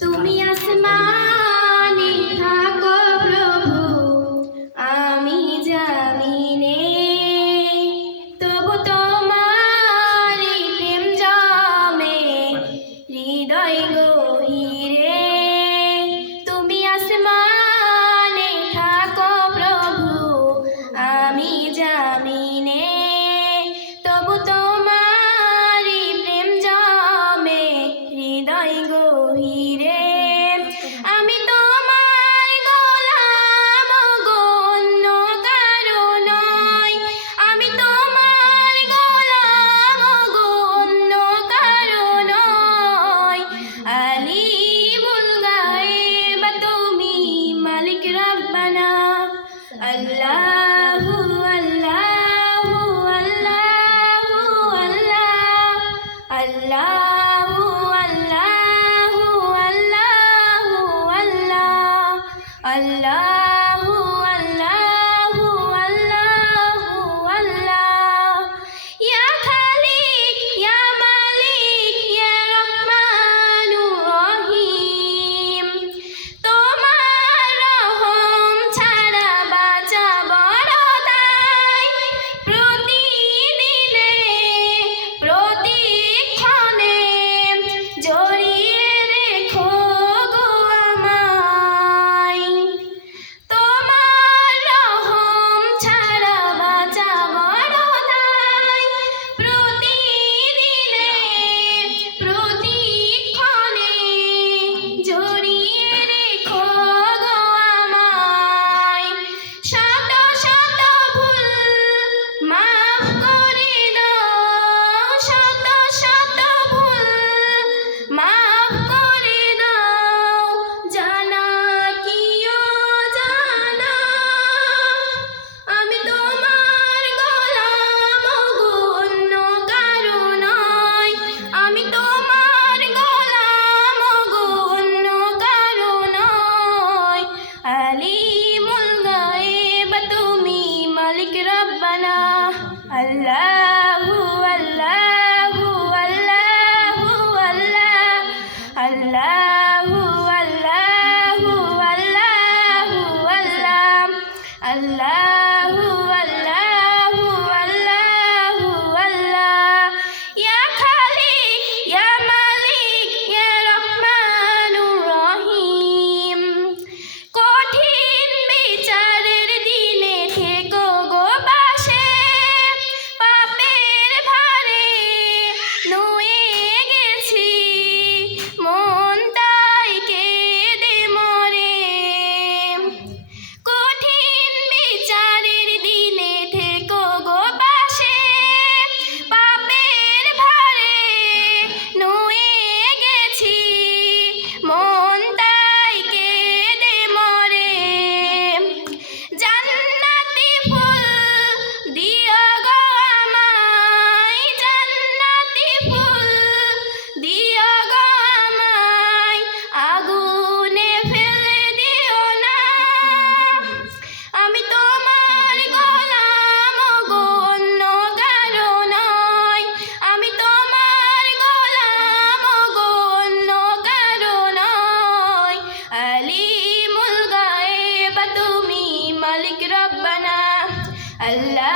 তুমি আসমানে থাকো প্রভু, আমি জামিনে। তবু তোমার প্রেম জামে, হৃদয় গভীরে। তুমি আসমানে থাকো প্রভু, আমি জামিনে। গভীরে Love. هو Allah